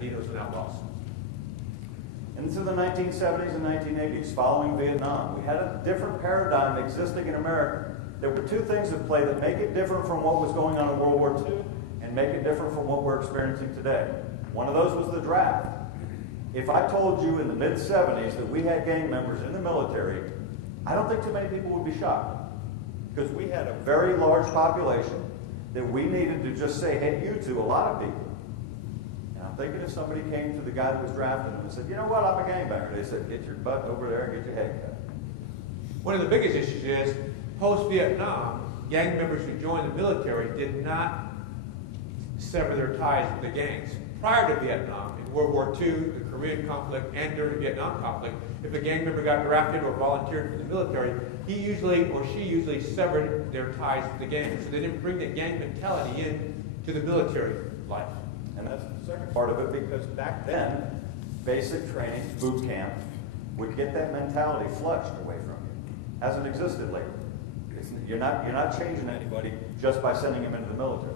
needles and outlaws. Into the 1970s and 1980s, following Vietnam, we had a different paradigm existing in America. There were two things at play that make it different from what was going on in World War II and make it different from what we're experiencing today. One of those was the draft. If I told you in the mid-70s that we had gang members in the military, I don't think too many people would be shocked, because we had a very large population that we needed to just say, hey, you to a lot of people. And I'm thinking if somebody came to the guy that was drafting them and said, you know what, I'm a gangbanger, they said, get your butt over there and get your head cut. One of the biggest issues is, post-Vietnam, gang members who joined the military did not sever their ties with the gangs. Prior to Vietnam, in World War II, the Korean conflict, and during the Vietnam conflict, if a gang member got drafted or volunteered for the military, he usually or she usually severed their ties with the gangs. So they didn't bring the gang mentality in to the military life. And that's the second part of it, because back then, basic training, boot camp, would get that mentality flushed away from you. Hasn't existed lately. You're not changing anybody just by sending them into the military.